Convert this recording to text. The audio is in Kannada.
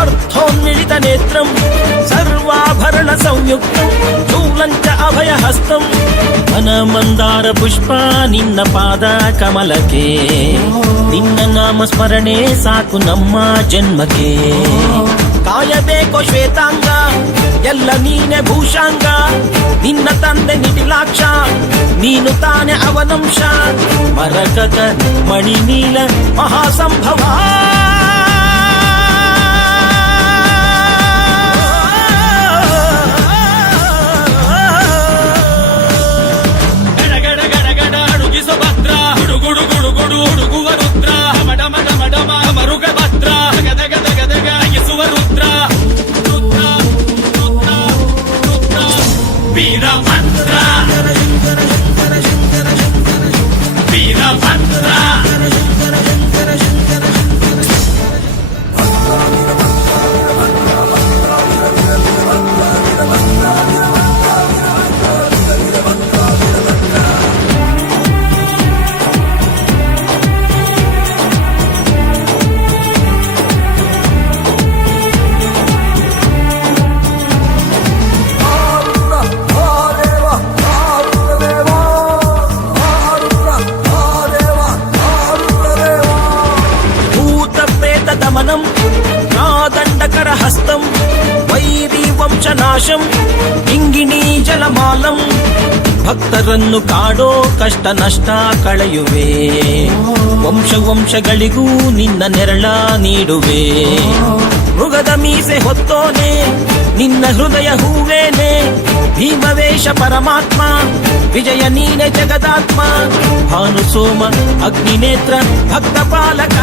అర్థోన్మిళిత నేత్రం సర్వాభరణ సంయుక్తం చూలంచ అభయహస్తం మన మందార పుష్ಪ ನಿನ್ನ ಪಾದ ಕಮಲಕ್ಕೆ ನಿನ್ನ ನಾಮ ಸ್ಮರಣೆ ಸಾಕು ನಮ್ಮ ಜನ್ಮಕ್ಕೆ ಕಾಯಬೇಕೋ ಶ್ವೇತಾಂಗ ಎಲ್ಲ ನೀನೆ ಭೂಷಾಂಗ ನಿನ್ನ ತಂದೆ ನಿಟಿಲಾಕ್ಷ ನೀನು ತಾನೆ ಅವನಂಶ ಮರಕತ ಮಣಿನೀಲ ಮಹಾಸಂಭವ ಹುಡುಗುವ ರುದ್ರ ಮಡ ಮಡ ಮಡ ಮರುಗ ಭದ್ರ ಗದಗ ಗದಗ ಯಸುವ ರುದ್ರ ರುದ್ರ ರುದ್ರ ರುದ್ರ ವೀರಭದ್ರ ವೀರಭದ್ರ దమనం నాదండకర హస్తం వైరీ వంశనాశం ಇಂಗಿಣಿ ಜಲಮಾಲಂ ಭಕ್ತರನ್ನು ಕಾಡೋ ಕಷ್ಟ ನಷ್ಟ ಕಳೆಯುವೆ ವಂಶ ವಂಶಗಳಿಗೂ ನಿನ್ನ ನೆರಳ ನೀಡುವೆ ಮೃಗದ ಮೀಸೆ ಹೊತ್ತೋನೆ ನಿನ್ನ ಹೃದಯ ಹೂವೇನೆ ಭೀಮವೇಶ ಪರಮಾತ್ಮ ವಿಜಯ ನೀನೆ ಜಗದಾತ್ಮ ಭಾನು ಸೋಮ ಅಗ್ನಿನೇತ್ರ ಭಕ್ತ ಪಾಲಕ